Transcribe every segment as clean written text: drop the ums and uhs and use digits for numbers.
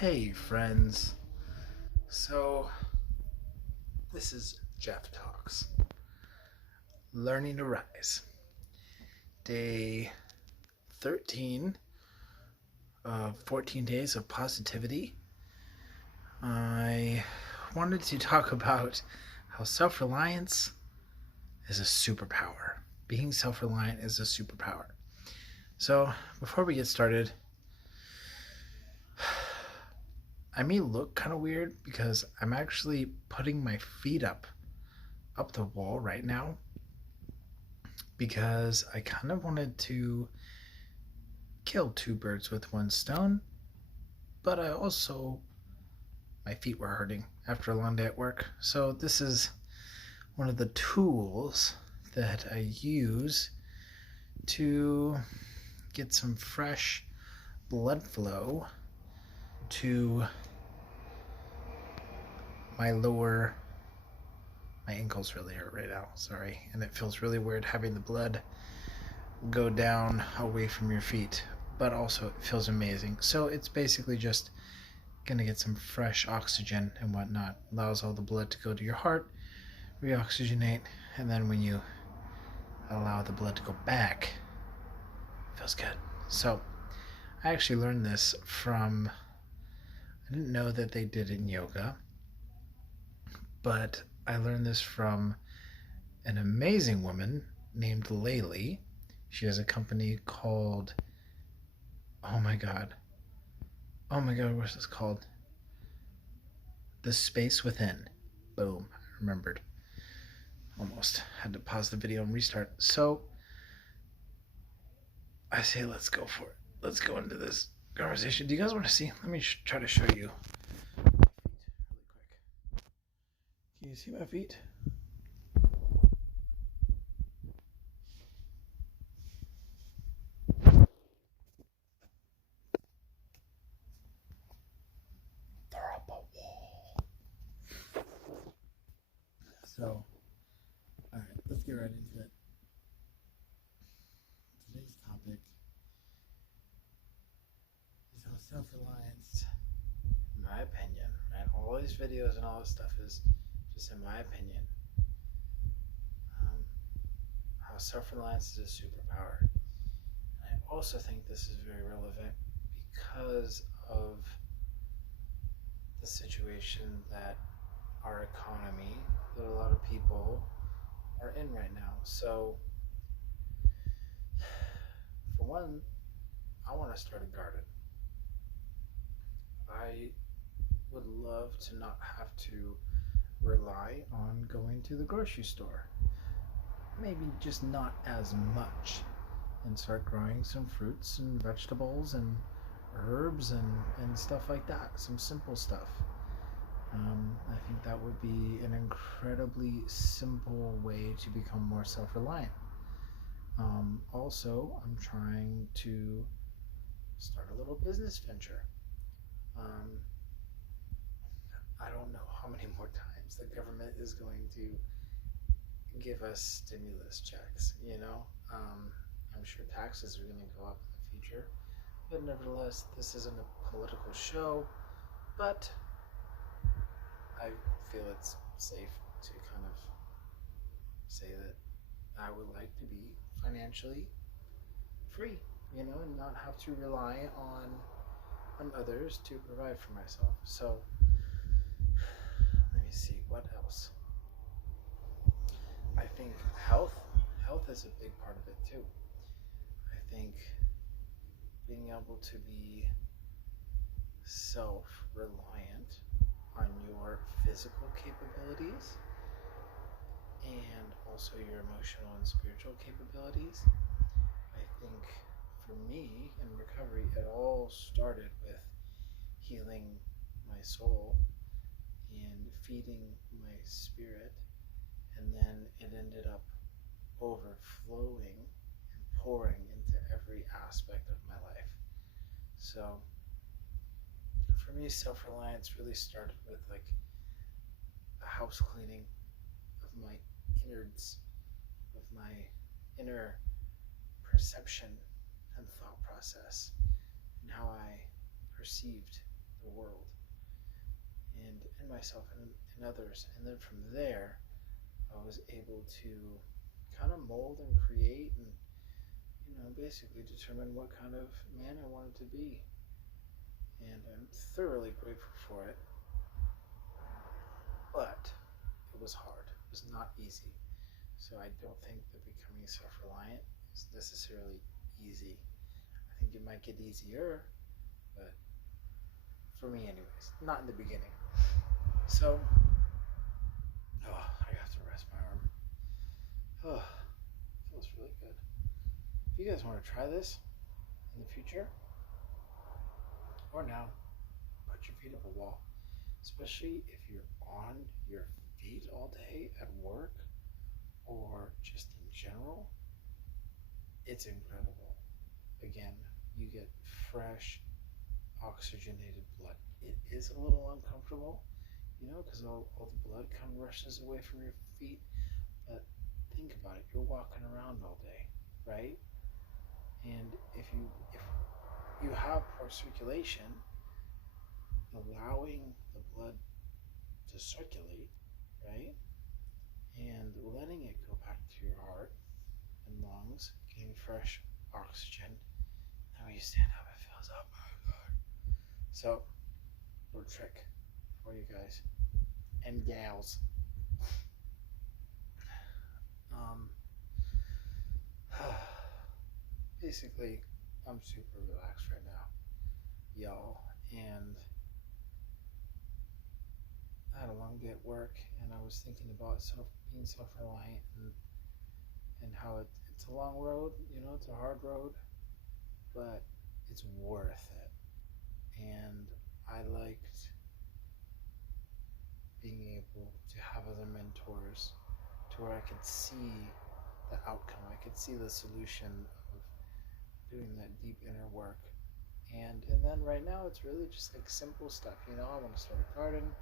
Hey, friends. So, this is Jeff Talks. Learning to Rise. Day 13 of 14 days of positivity. I wanted to talk about how self reliance is a superpower. Being self reliant is a superpower. So, before we get started, I may look kind of weird because I'm actually putting my feet up the wall right now because I kind of wanted to kill two birds with one stone, but I also my feet were hurting after a long day at work. So this is one of the tools that I use to get some fresh blood flow to my lower my ankles really hurt right now, sorry, and it feels really weird having the blood go down away from your feet, but also it feels amazing. So it's basically just gonna get some fresh oxygen and whatnot. Allows all the blood to go to your heart, reoxygenate, and then when you allow the blood to go back, it feels good. So I actually learned this from, I didn't know that they did in yoga, but I learned this from an amazing woman named Laylee. She has a company called, oh my god, what's this called? The Space Within. Boom, I remembered. Almost had to pause the video and restart. So I say let's go for it. Let's go into this conversation. Do you guys want to see? Let me try to show you my feet really quick. Can you see my feet? They're up a wall. So, alright, let's get right into it. Today's topic is how self-reliance, in my opinion, right? All these videos and all this stuff is just in my opinion. How self-reliance is a superpower. And I also think this is very relevant because of the situation that our economy, that a lot of people are in right now. So, for one, I want to start a garden. I would love to not have to rely on going to the grocery store. Maybe just not as much. And start growing some fruits and vegetables and herbs and stuff like that. Some simple stuff. I think that would be an incredibly simple way to become more self-reliant. Also, I'm trying to start a little business venture. Um, I don't know how many more times the government is going to give us stimulus checks, you know? I'm sure taxes are going to go up in the future. But nevertheless, this isn't a political show, but I feel it's safe to kind of say that I would like to be financially free, you know, and not have to rely on others to provide for myself. So let me see what else. I think health is a big part of it too. I think being able to be self-reliant on your physical capabilities and also your emotional and spiritual capabilities. I think for me in recovery, it all started with healing my soul and feeding my spirit, and then it ended up overflowing and pouring into every aspect of my life. So for me, self-reliance really started with like a house cleaning of my innards, of my inner perception and thought process, and how I perceived the world and myself and others. And then from there, I was able to kind of mold and create and, basically determine what kind of man I wanted to be. And I'm thoroughly grateful for it. But it was hard. It was not easy. So I don't think that becoming self-reliant is necessarily easy. I think it might get easier, but for me anyways, not in the beginning. So, I have to rest my arm. Feels really good. If you guys want to try this in the future, or now, put your feet up a wall. Especially if you're on your feet all day at work or just in general, it's incredible. Again, you get fresh, oxygenated blood. It is a little uncomfortable, because all the blood kind of rushes away from your feet. But think about it, you're walking around all day, right? And if you have poor circulation, allowing the blood to circulate, right? And letting it go back to your heart and lungs, getting fresh oxygen. And when you stand up, it feels, oh my God. So, little trick for you guys and gals. Basically, I'm super relaxed right now, y'all, and I had a long day at work, and I was thinking about being self-reliant and how it's a long road, it's a hard road, but it's worth it. And I liked being able to have other mentors to where I could see the outcome. I could see the solution of doing that deep inner work. And then right now it's really just like simple stuff. I want to start a garden.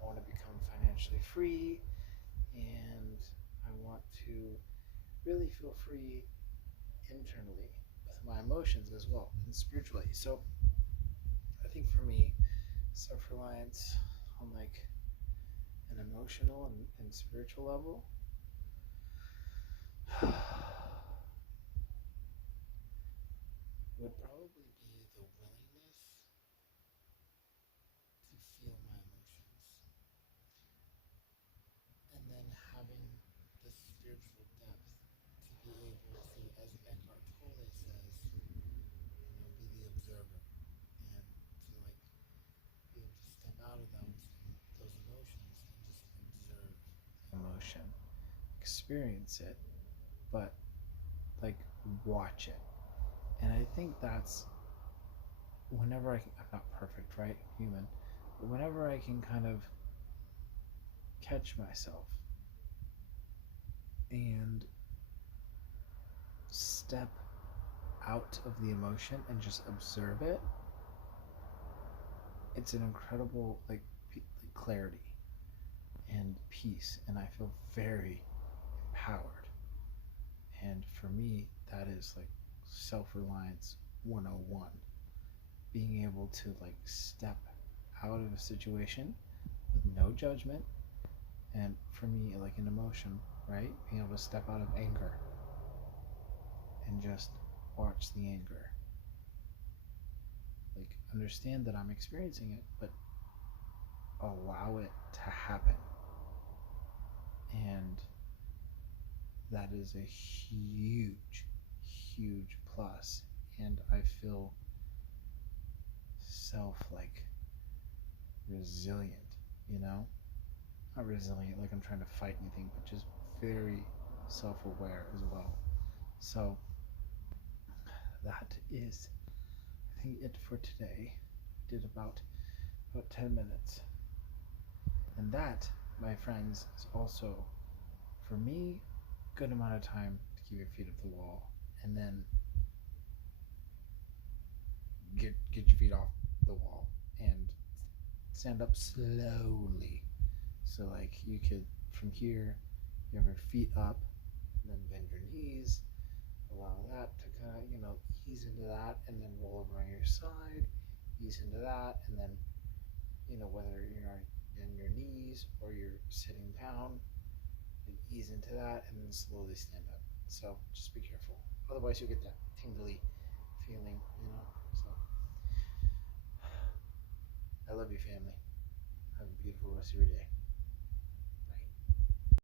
I want to become financially free. And I want to really feel free internally with my emotions as well and spiritually. So I think for me, self-reliance on like an emotional and spiritual level would probably be the willingness to feel my emotions, and then having the spiritual depth to be able to, as Eckhart Tolle says, be the observer, and to like be able to step out of those emotions and just observe the emotion, experience it, but like watch it. And I think that's whenever I'm not perfect, right? Human. But whenever I can kind of catch myself and step out of the emotion and just observe it, it's an incredible like clarity and peace, and I feel very empowered. And for me, that is like self-reliance 101. Being able to like step out of a situation with no judgment, and for me, like an emotion, right? Being able to step out of anger and just watch the anger. Like understand that I'm experiencing it, but allow it to happen. And that is a huge, huge plus. And I feel like resilient, not resilient like I'm trying to fight anything, but just very self-aware as well. So that is, I think, it for today. I did about 10 minutes, and that, my friends, is also for me good amount of time to keep your feet off the wall, and then get your feet off the wall and stand up slowly. So like you could, from here, you have your feet up and then bend your knees, allow that to kind of, ease into that, and then roll over on your side, ease into that, and then whether you're in your knees or you're sitting down, and ease into that and then slowly stand up. So just be careful. Otherwise, you'll get that tingly feeling. So I love you, family. Have a beautiful rest of your day.